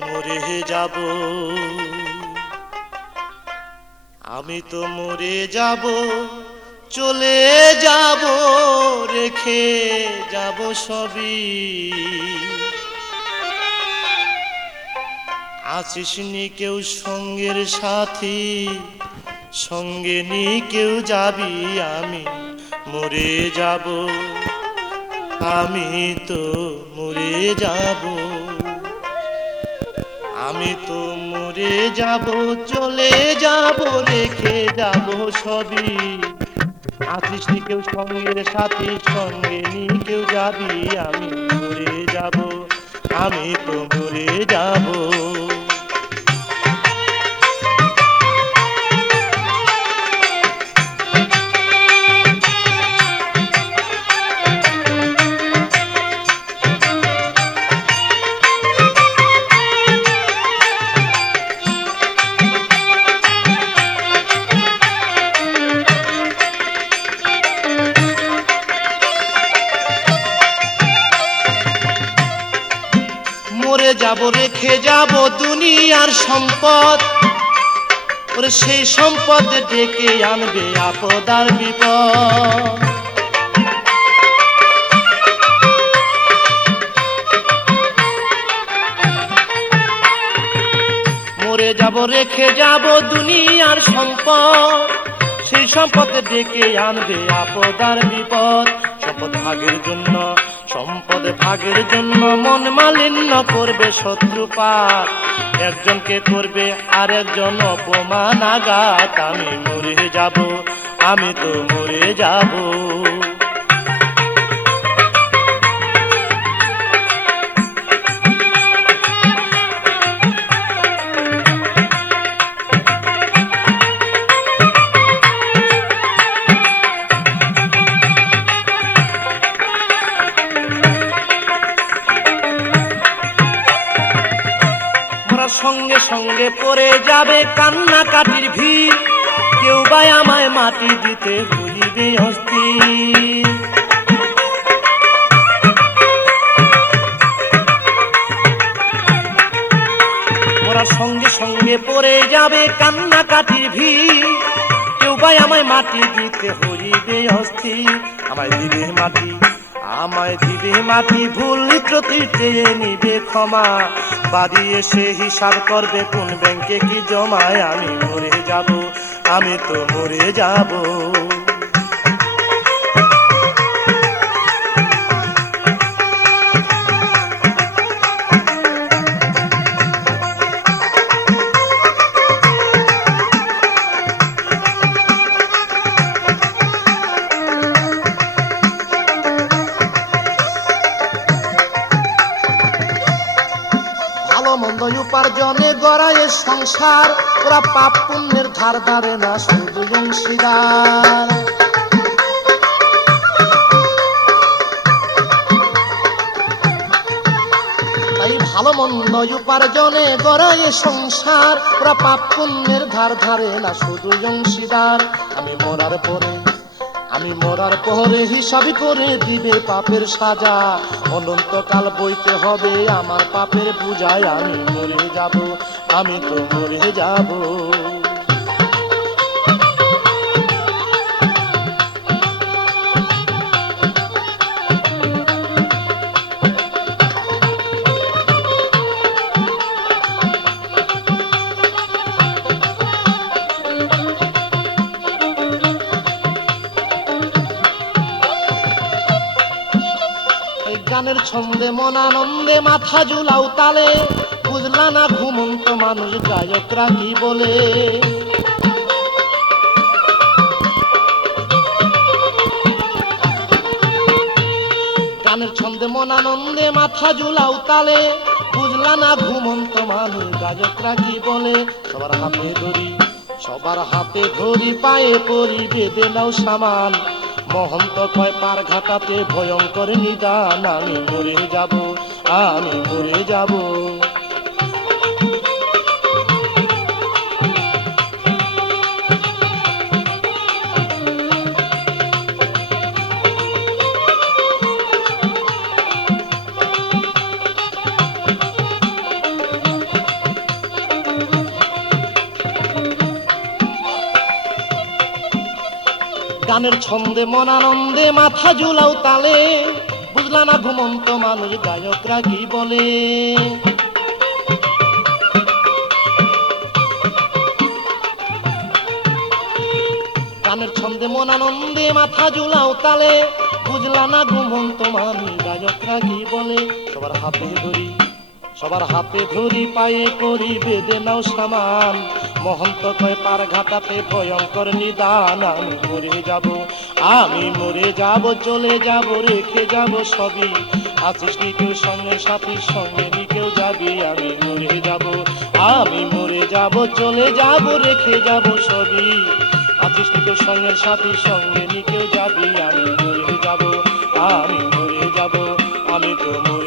মরে যাব। আমি তো মরে যাব, চলে যাব, রেখে যাব সবই। আছিস নি কেউ সঙ্গের সাথী সঙ্গে নি কেউ যাবি, আমি মরে যাব। আমি তো মরে যাব। আমি তো মরে যাব, চলে যাব, রেখে যাব সবই। আছিস নি কেউ সঙ্গের সাথী, সঙ্গে নি কেউ যাবি, আমি মরে যাব। আমি তো মরে যাব, রেখে যাব দুনিয়ার সম্পদ। ওরে সেই সম্পদ ডেকে আনবে আপদ আর বিপদ। মরে যাব, রেখে যাব দুনিয়ার সম্পদ। সেই সম্পদ ডেকে আনবে আপদ আর বিপদ। সম্পদ ভাগের জন্য সম্পদ ভাগের জন্য মন মালিন্য করবে শত্রুপাত। একজনকে করবে আর একজন অপমান আঘাত আমি মরে যাব, আমি তো মরে যাব। পড়ে যাবে কান্না কাটির ভিড়। কেউ বা আমায় মাটি দিতে ভুলিবে অস্থির। ওরা সঙ্গে সঙ্গে পড়ে যাবে কান্না কাটির ভিড়। কেউ ভাই আমায় মাটি দিতে হইবে অস্থির। আমায় দিবে মাটি, আমায় দিবে মাটি, ভুল চেয়ে নিবে ক্ষমা। বাড়ি এসে হিসাব করবে কোন ব্যাংকে কি জমায়? আমি মরে যাব, আমি তো মরে যাব। উপার্জনে গড়ায় সংসার, ওরা পাপ পুণ্যের ধার ধারে না, শুধু অংশীদার ভালো মন্দ উপার্জনে গড়ায় সংসার, ওরা পাপ পুণ্যের ধার ধারে না, শুধু অংশীদার আমি মরার পরে আমি মরার পরে হিসাব করে দিবে পাপের সাজা। অনন্তকাল বইতে হবে আমার পাপের পূজায়। আমি মরে যাব, আমি তো মরে যাব। গানের ছন্দে, মন আনন্দে, মাথা ঝুলাও তালে। বুঝলা না ঘুমন্ত মানুষ, গায়করা কি বলে? গানের ছন্দে, মন আনন্দে, মাথা ঝুলাও তালে। বুঝলা না ঘুমন্ত মানুষ, গায়করা কি বলে? সবার হাতে ধরি, সবার হাতে ধরি, পায়ে পরি, বেঁধে নাও সামান। মহন্ত কয় পার ঘাটাতে ভয়ঙ্কর নিদান আমি মরে যাব আমি মরে যাব। গানের ছন্দে, মন আনন্দে, মাথা ঝুলাও তালে। বুঝলা না ঘুমন্ত মানুষ, গায়করা কি বলে? গানের ছন্দে, মন আনন্দে, মাথা ঝুলাও তালে। বুঝলা না ঘুমন্ত মানুষ, গায়করা কি বলে? সবার হাতে ধরি। সবার হাতে ধরি পায়ে করি বেদে নাও সামান। মহন্ত কয়, পার ঘাটাতে ভয়ঙ্কর নিদান, আমি মরে যাব, আমি মরে যাব, চলে যাব, রেখে যাব সবই। আছিস নি কেউ সঙ্গে সাথীর সঙ্গে নি কেউ যাবি, আমি মরে যাব, আমি মরে যাব, চলে যাব, রেখে যাব সবই। আছিস নি কেউ সঙ্গের সাথীর সঙ্গে নি কেউ যাবি, আমি মরে যাব, আমি মরে যাব, আমি তো মরে